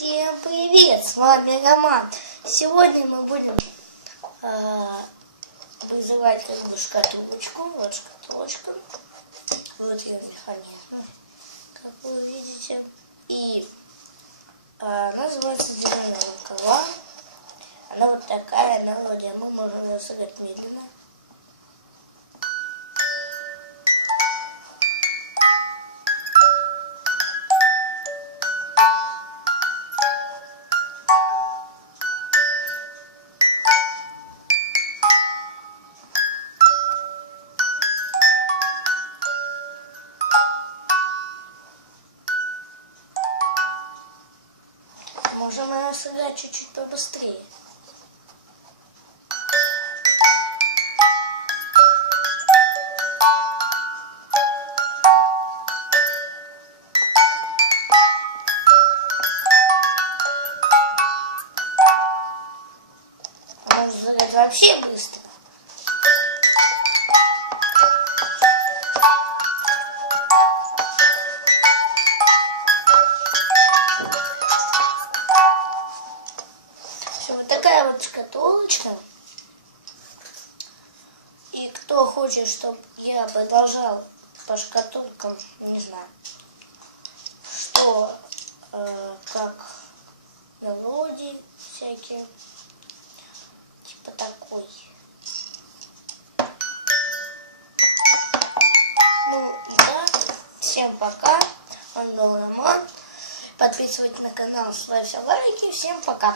Всем привет! С вами Роман. Сегодня мы будем э, вызывать как бы шкатулочку. Вот шкатулочка. Вот ее механизм, как вы видите. И э, называется деревянная рукава. Она вот такая, она вроде, мы можем ее сыграть медленно. Можем ее сыграть чуть-чуть побыстрее. Можно сыграть вообще быстро. Такая вот шкатулочка. И кто хочет, чтобы я продолжал по шкатулкам, не знаю, что, э, как мелодии всякие, типа такой. Ну, да, всем пока, он был Роман. Подписывайтесь на канал, ставьте лайки, всем пока.